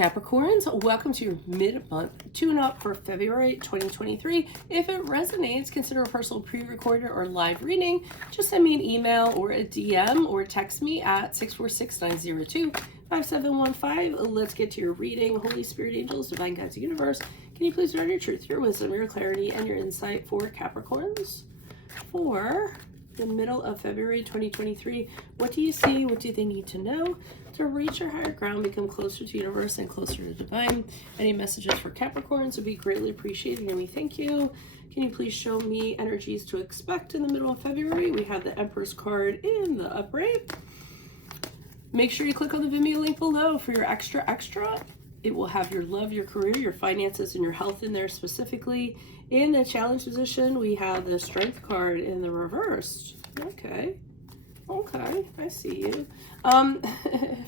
Capricorns, welcome to your mid-month tune-up for February 2023. If it resonates, consider a personal pre-recorded or live reading. Just send me an email or a DM or text me at 646-902-5715. Let's get to your reading. Holy Spirit, angels, divine guides, universe, can you please direct your truth, your wisdom, your clarity, and your insight for Capricorns for the middle of February 2023. What do you see? What do they need to know to reach your higher ground, become closer to universe and closer to divine? Any messages for Capricorns would be greatly appreciated, and we thank you. Can you please show me energies to expect in the middle of February? We have the Empress card in the upright. Make sure you click on the Venmo link below for your extra. It will have your love, your career, your finances, and your health in there specifically. In the challenge position, we have the Strength card in the reversed. Okay, I see you.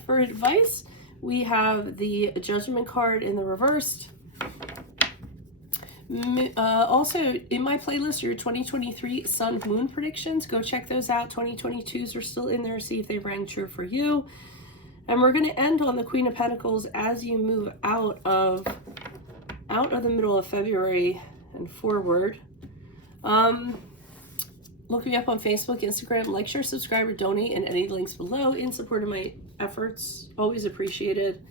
For advice, we have the Judgment card in the reversed. Also, in my playlist, your 2023 Sun Moon predictions. Go check those out. 2022s are still in there. See if they rang true for you. And we're going to end on the Queen of Pentacles as you move out of the middle of February and forward. Look me up on Facebook, Instagram, like, share, subscribe, or donate, and any links below in support of my efforts. Always appreciated.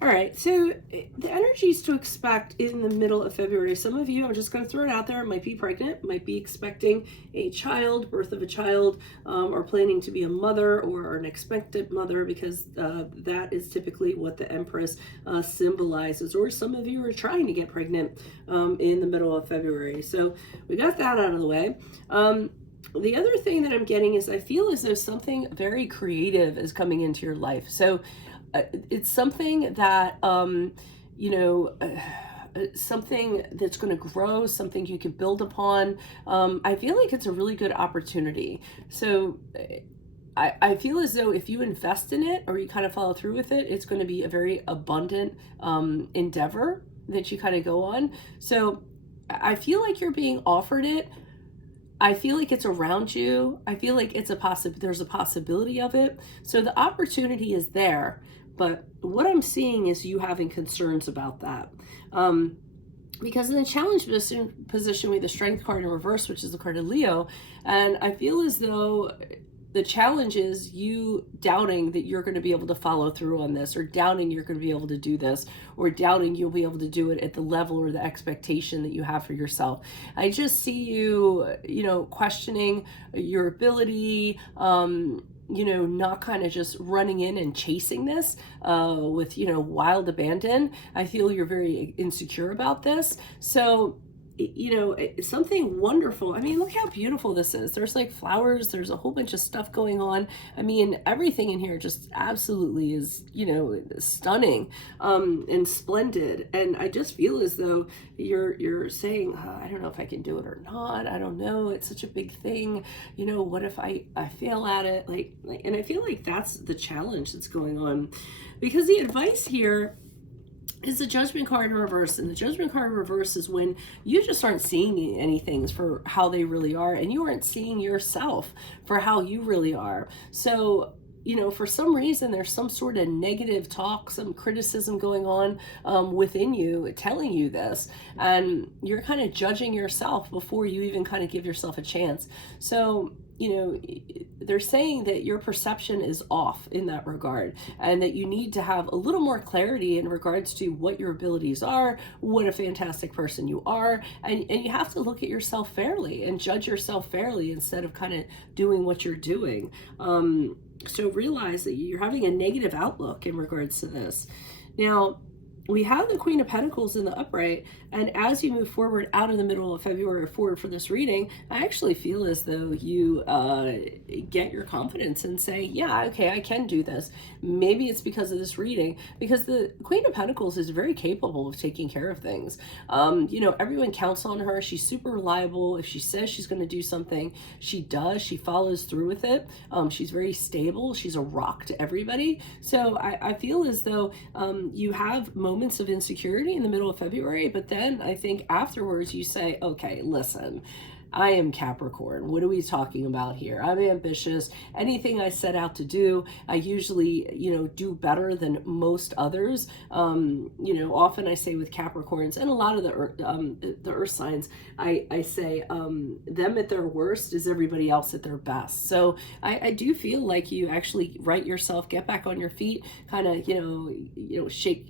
All right, so the energies to expect in the middle of February. Some of you, I'm just going to throw it out there, might be pregnant, might be expecting a child, birth of a child, or planning to be a mother or an expectant mother, because that is typically what the Empress symbolizes. Or some of you are trying to get pregnant in the middle of February. So we got that out of the way. The other thing that I'm getting is I feel as though something very creative is coming into your life. So it's something that, something that's going to grow, something you can build upon. I feel like it's a really good opportunity. So I feel as though if you invest in it or you kind of follow through with it, it's going to be a very abundant endeavor that you kind of go on. So I feel like you're being offered it. I feel like it's around you. I feel like it's there's a possibility of it. So the opportunity is there, but what I'm seeing is you having concerns about that. Because in the challenge position, we have the Strength card in reverse, which is the card of Leo. And I feel as though the challenge is you doubting that you're going to be able to follow through on this, or doubting you're going to be able to do this, or doubting you'll be able to do it at the level or the expectation that you have for yourself. I just see you, questioning your ability, not kind of just running in and chasing this with, wild abandon. I feel you're very insecure about this. So something wonderful. I mean, look how beautiful this is. There's like flowers, there's a whole bunch of stuff going on. I mean, everything in here just absolutely is, stunning and splendid. And I just feel as though you're saying, I don't know if I can do it or not. I don't know. It's such a big thing. What if I fail at it? And I feel like that's the challenge that's going on, because the advice here is the Judgment card in reverse. And the Judgment card in reverse is when you just aren't seeing anything for how they really are, and you aren't seeing yourself for how you really are. So, for some reason, there's some sort of negative talk, some criticism going on within you telling you this, and you're kind of judging yourself before you even kind of give yourself a chance. So, they're saying that your perception is off in that regard, and that you need to have a little more clarity in regards to what your abilities are, what a fantastic person you are, and you have to look at yourself fairly and judge yourself fairly instead of kind of doing what you're doing. So realize that you're having a negative outlook in regards to this. Now, we have the Queen of Pentacles in the upright, and as you move forward out of the middle of February forward for this reading, I actually feel as though you get your confidence and say, yeah, okay, I can do this. Maybe it's because of this reading, because the Queen of Pentacles is very capable of taking care of things. Everyone counts on her. She's super reliable. If she says she's going to do something, she does. She follows through with it. She's very stable. She's a rock to everybody. So I feel as though you have moments of insecurity in the middle of February, but then I think afterwards you say, okay, listen, I am Capricorn. What are we talking about here? I'm ambitious. Anything I set out to do, I usually, do better than most others. Often I say with Capricorns and a lot of the earth signs, I say them at their worst is everybody else at their best. So I do feel like you actually right yourself, get back on your feet, kind of, shake,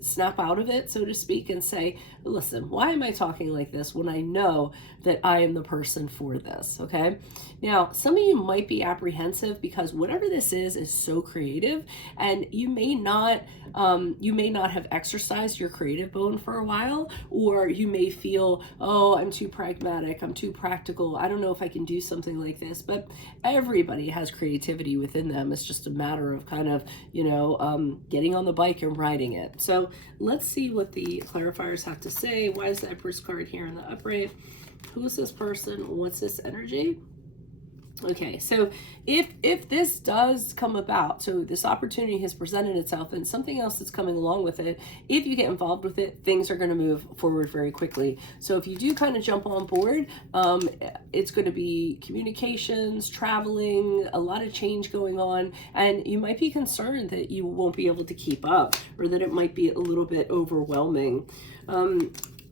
snap out of it, so to speak, and say, listen, why am I talking like this when I know that I am the person for this? Okay. Now, some of you might be apprehensive because whatever this is so creative, and you may not have exercised your creative bone for a while, or you may feel, oh, I'm too pragmatic, I'm too practical, I don't know if I can do something like this. But everybody has creativity within them. It's just a matter of kind of, getting on the bike and riding it. So let's see what the clarifiers have to say. Why is the Empress card here in the upright? Who is this person? What's this energy? Okay, so if this does come about, so this opportunity has presented itself and something else that's coming along with it, if you get involved with it, things are going to move forward very quickly. So if you do kind of jump on board, it's going to be communications, traveling, a lot of change going on, and you might be concerned that you won't be able to keep up, or that it might be a little bit overwhelming.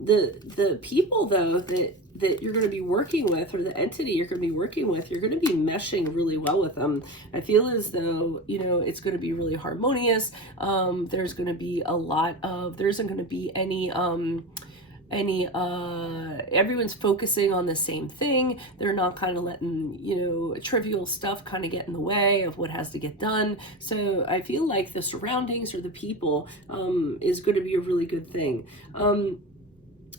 The people, though, that you're going to be working with, or the entity you're going to be working with, you're going to be meshing really well with them. I feel as though, it's going to be really harmonious. There's going to be there isn't going to be any everyone's focusing on the same thing. They're not kind of letting, trivial stuff kind of get in the way of what has to get done. So I feel like the surroundings or the people is going to be a really good thing.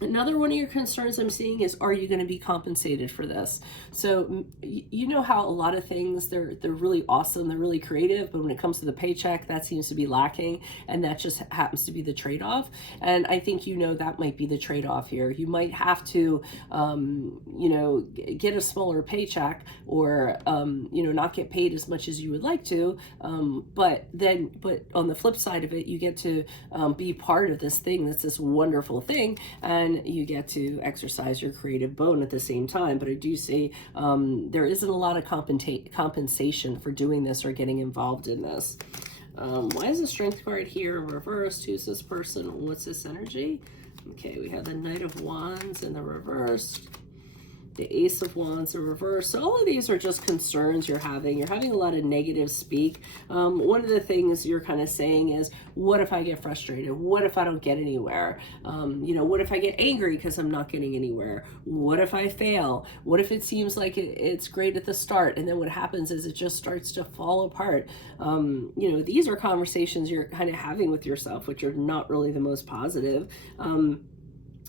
Another one of your concerns I'm seeing is, are you going to be compensated for this? So you know how a lot of things, they're really awesome, they're really creative, but when it comes to the paycheck, that seems to be lacking, and that just happens to be the trade-off. And I think that might be the trade-off here. You might have to, get a smaller paycheck, or not get paid as much as you would like to. But on the flip side of it, you get to be part of this thing that's this wonderful thing, and you get to exercise your creative bone at the same time. But I do say there isn't a lot of compensation for doing this or getting involved in this. Why is the Strength card here reversed? Who's this person? What's this energy? Okay, we have the Knight of Wands in the reverse, the Ace of Wands in reverse. So all of these are just concerns you're having. You're having a lot of negative speak. One of the things you're kind of saying is, what if I get frustrated? What if I don't get anywhere? What if I get angry because I'm not getting anywhere? What if I fail? What if it seems like it's great at the start, and then what happens is it just starts to fall apart? These are conversations you're kind of having with yourself, which are not really the most positive.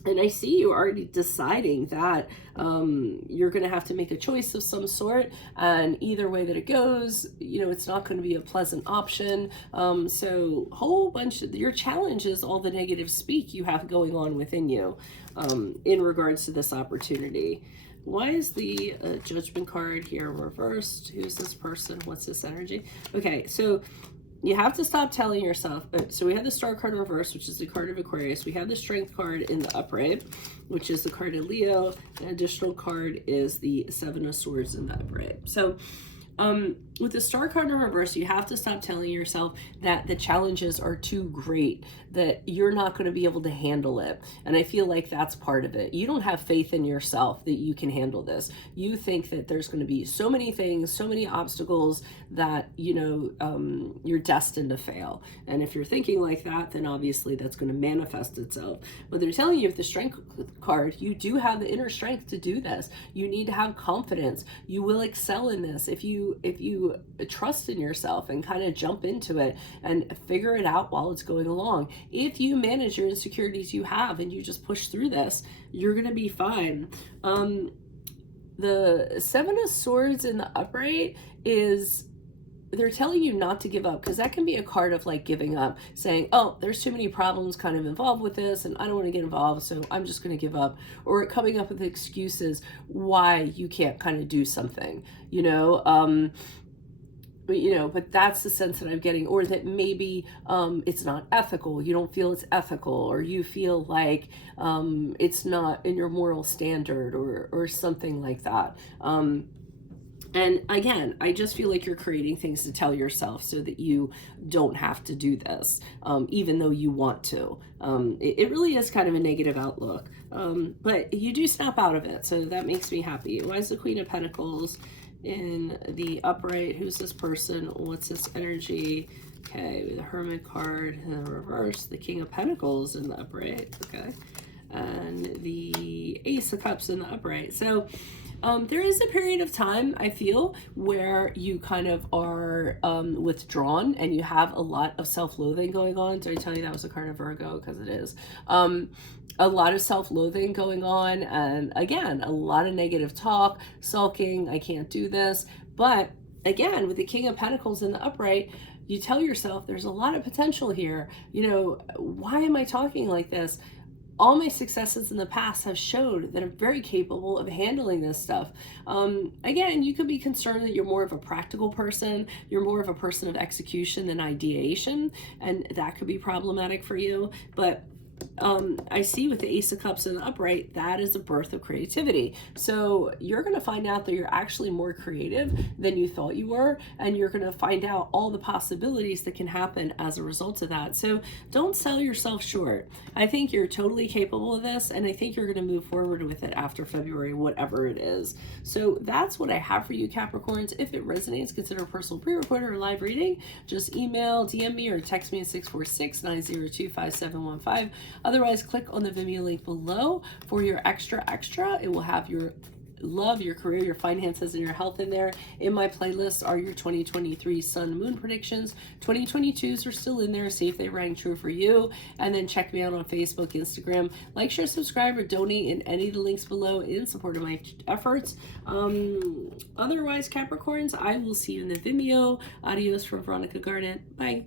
And I see you already deciding that you're going to have to make a choice of some sort, and either way that it goes, it's not going to be a pleasant option. So whole bunch of your challenges, all the negative speak you have going on within you in regards to this opportunity. Why is the Judgment card here reversed? Who's this person? What's this energy? Okay, so you have to stop telling yourself. So we have the Star card in reverse, which is the card of Aquarius. We have the Strength card in the upright, which is the card of Leo. An additional card is the Seven of Swords in the upright. So with the Star card in reverse, you have to stop telling yourself that the challenges are too great, that you're not going to be able to handle it. And I feel like that's part of it. You don't have faith in yourself that you can handle this. You think that there's going to be so many things, so many obstacles that, you're destined to fail. And if you're thinking like that, then obviously that's going to manifest itself. But they're telling you with the Strength card, you do have the inner strength to do this. You need to have confidence. You will excel in this if you trust in yourself and kind of jump into it and figure it out while it's going along. If you manage your insecurities you have and you just push through this, you're going to be fine. The Seven of Swords in the upright is, they're telling you not to give up, because that can be a card of like giving up, saying, oh, there's too many problems kind of involved with this and I don't want to get involved, so I'm just going to give up. Or coming up with excuses why you can't kind of do something, but that's the sense that I'm getting. Or that maybe it's not ethical. You don't feel it's ethical, or you feel like it's not in your moral standard, or something like that. And again, I just feel like you're creating things to tell yourself so that you don't have to do this, even though you want to. It really is kind of a negative outlook. But you do snap out of it, so that makes me happy. Why is the Queen of Pentacles in the upright? Who's this person? What's this energy? Okay, the Hermit card in the reverse, the King of Pentacles in the upright. Okay, and the Ace of Cups in the upright. So there is a period of time, I feel, where you kind of are withdrawn, and you have a lot of self-loathing going on. Did I tell you that was a card of Virgo? Because it is. A lot of self-loathing going on, and again, a lot of negative talk, sulking, I can't do this. But again, with the King of Pentacles in the upright, you tell yourself there's a lot of potential here. Why am I talking like this? All my successes in the past have showed that I'm very capable of handling this stuff. Again, you could be concerned that you're more of a practical person. You're more of a person of execution than ideation, and that could be problematic for you. But I see with the Ace of Cups in the upright, that is a birth of creativity. So you're going to find out that you're actually more creative than you thought you were, and you're going to find out all the possibilities that can happen as a result of that. So don't sell yourself short. I think you're totally capable of this, and I think you're going to move forward with it after February, whatever it is. So that's what I have for you, Capricorns. If it resonates, consider a personal pre-record or live reading. Just email, DM me, or text me at 646-902-5715. Otherwise, click on the Vimeo link below for your extra. It will have your love, your career, your finances, and your health in there. In my playlist are your 2023 sun moon predictions. 2022s are still in there. See if they rang true for you. And then check me out on Facebook, Instagram. Like, share, subscribe, or donate in any of the links below in support of my efforts. Otherwise, Capricorns, I will see you in the Vimeo. Adios from Veronica Garnet. Bye.